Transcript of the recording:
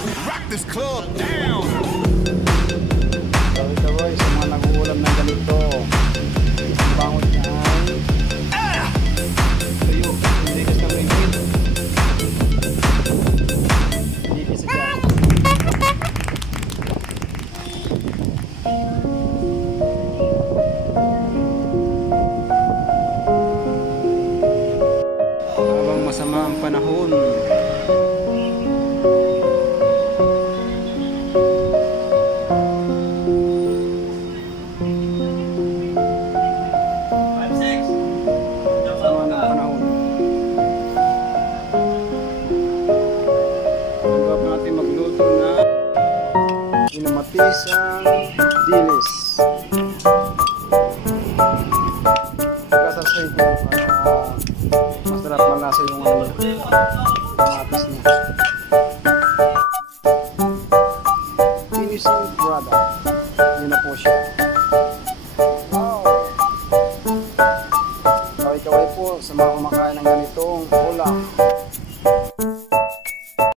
Rock this club down. Kaway-kaway sa mga nag-uulam ng ganito. Ang bangon niya ay tuyo. Hindi kasi na ringin. Hindi kasi dyan. Habang masama ang panahon, isang dilis. Pagkasasay ko masarap malasa yung kamatis niya. Finishing product. Yun na po siya. Wow! Kaway-kaway po sa mga kumakain ng ganitong ulam.